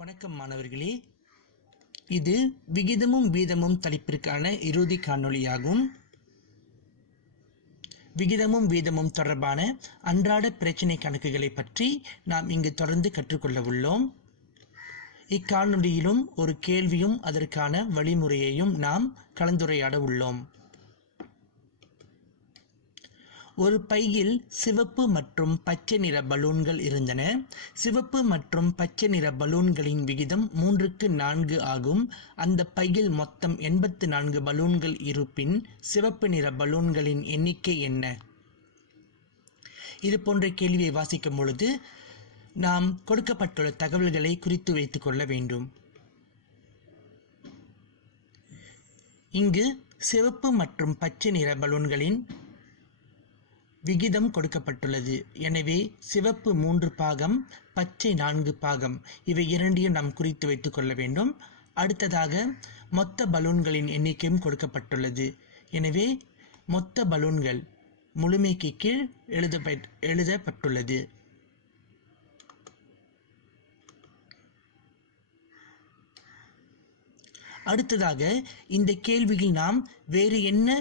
வணக்கம் மாணவர்களே, இது விகிதமும் வீதமும் தலைப்பிற்கான இறுதி காணொளியாகும். விகிதமும் வீதமும் தொடர்பான அன்றாட பிரச்சினை கணக்குகளை பற்றி நாம் இங்கு தொடர்ந்து கற்றுக்கொள்ள உள்ளோம். இக்காணொளியிலும் ஒரு கேள்வியும் அதற்கான வழிமுறையையும் நாம் கலந்துரையாட உள்ளோம். ஒரு பையில் சிவப்பு மற்றும் பச்சை நிற பலூன்கள் இருந்தன. சிவப்பு மற்றும் பச்சை நிற பலூன்களின் விகிதம் 3:4 ஆகும். அந்த பையில் மொத்தம் 84 பலூன்கள் இருப்பின் சிவப்பு நிற பலூன்களின் எண்ணிக்கை என்ன? இது போன்ற கேள்வியை வாசிக்கும் பொழுது நாம் கொடுக்கப்பட்டுள்ள தகவல்களை குறித்து வைத்துக் கொள்ள வேண்டும். இங்கு சிவப்பு மற்றும் பச்சை நிற பலூன்களின் விகிதம் கொடுக்கப்பட்டுள்ளது. எனவே சிவப்பு 3 பாகம், பச்சை 4 பாகம், இவை இரண்டையும் நாம் குறித்து வைத்துக் கொள்ள வேண்டும். அடுத்ததாக மொத்த பலூன்களின் எண்ணிக்கையும் கொடுக்கப்பட்டுள்ளது. எனவே மொத்த பலூன்கள் முழுமைக்கு கீழ் எழுதப்பட்டுள்ளது. அடுத்ததாக இந்த கேள்வியில் நாம் வேறு என்ன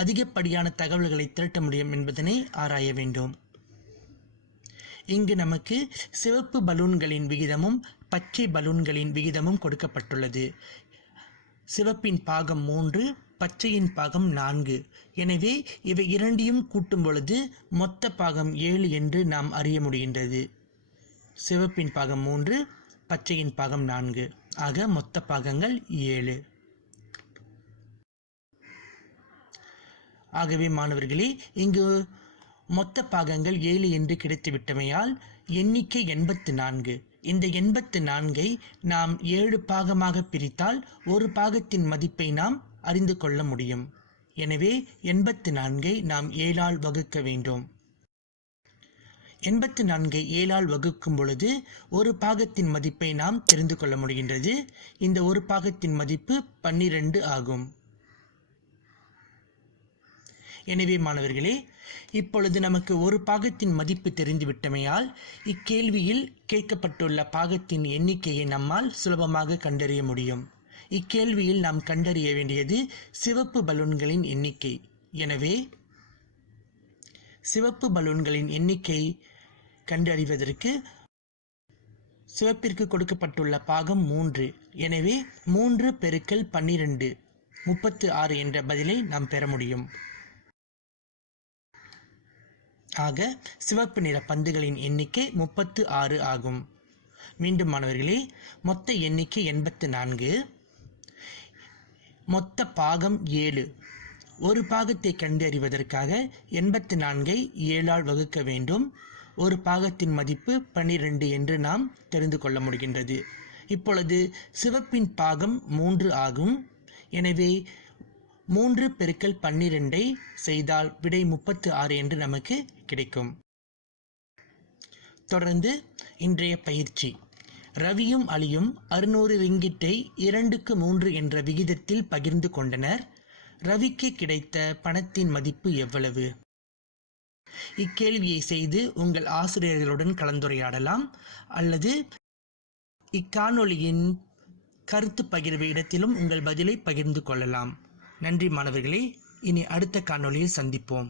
அதிகப்படியான தகவல்களை திரட்ட முடியும் என்பதனை ஆராய வேண்டும். இங்கு நமக்கு சிவப்பு பலூன்களின் விகிதமும் பச்சை பலூன்களின் விகிதமும் கொடுக்கப்பட்டுள்ளது. சிவப்பின் பாகம் 3, பச்சையின் பாகம் 4. எனவே இவை இரண்டையும் கூட்டும் பொழுது மொத்த பாகம் 7 என்று நாம் அறிய முடிகின்றது. சிவப்பின் பாகம் 3, பச்சையின் பாகம் 4. ஆக மொத்த பாகங்கள் 7. ஆகவே மாணவர்களே, இங்கு மொத்த பாகங்கள் 7 என்று கிடைத்துவிட்டமையால் எண்ணிக்கை 84. இந்த 84ஐ நாம் 7 பாகமாக பிரித்தால் ஒரு பாகத்தின் மதிப்பை நாம் அறிந்து கொள்ள முடியும். எனவே 84ஐ நாம் 7 ஆல் வகுக்க வேண்டும். 84ஐ 7 ஆல் வகுக்கும் பொழுது ஒரு பாகத்தின் மதிப்பை நாம் தெரிந்து கொள்ள முடிகின்றது. இந்த ஒரு பாகத்தின் மதிப்பு 12 ஆகும். எனவே மாணவர்களே, இப்பொழுது நமக்கு ஒரு பாகத்தின் மதிப்பு தெரிந்துவிட்டமையால் இக்கேள்வியில் கேட்கப்பட்டுள்ள பாகத்தின் எண்ணிக்கையை நம்மால் சுலபமாக கண்டறிய முடியும். இக்கேள்வியில் நாம் கண்டறிய வேண்டியது சிவப்பு பலூன்களின் எண்ணிக்கை. எனவே சிவப்பு பலூன்களின் எண்ணிக்கை கண்டறிவதற்கு சிவப்பிற்கு கொடுக்கப்பட்டுள்ள பாகம் 3. எனவே 3 × 12 36 என்ற பதிலை நாம் பெற முடியும். ஆக சிவப்பு நிற பந்துகளின் எண்ணிக்கை 36 ஆகும். மீண்டும் மாணவர்களே, மொத்த எண்ணிக்கை 84, மொத்த பாகம் 7. ஒரு பாகத்தை கண்டறிவதற்காக 84ஐ 7 ஆல் வகுக்க வேண்டும். ஒரு பாகத்தின் மதிப்பு 12 என்று நாம் தெரிந்து கொள்ள முடிகின்றது. இப்பொழுது சிவப்பின் பாகம் 3 ஆகும். எனவே 3 × 12ஐ செய்தால் விடை 36 என்று நமக்கு கிடைக்கும். தொடர்ந்து இன்றைய பயிற்சி. ரவியும் அலியும் 600 ரிங்கிட்டை 2:3 என்ற விகிதத்தில் பகிர்ந்து கொண்டனர். ரவிக்கு கிடைத்த பணத்தின் மதிப்பு எவ்வளவு? இக்கேள்வியை செய்து உங்கள் ஆசிரியர்களுடன் கலந்துரையாடலாம் அல்லது இக்காணொளியின் கருத்து பகிர்வு இடத்திலும் உங்கள் பதிலை பகிர்ந்து கொள்ளலாம். நன்றி மாணவர்களே. இனி அடுத்த காணொளியில் சந்திப்போம்.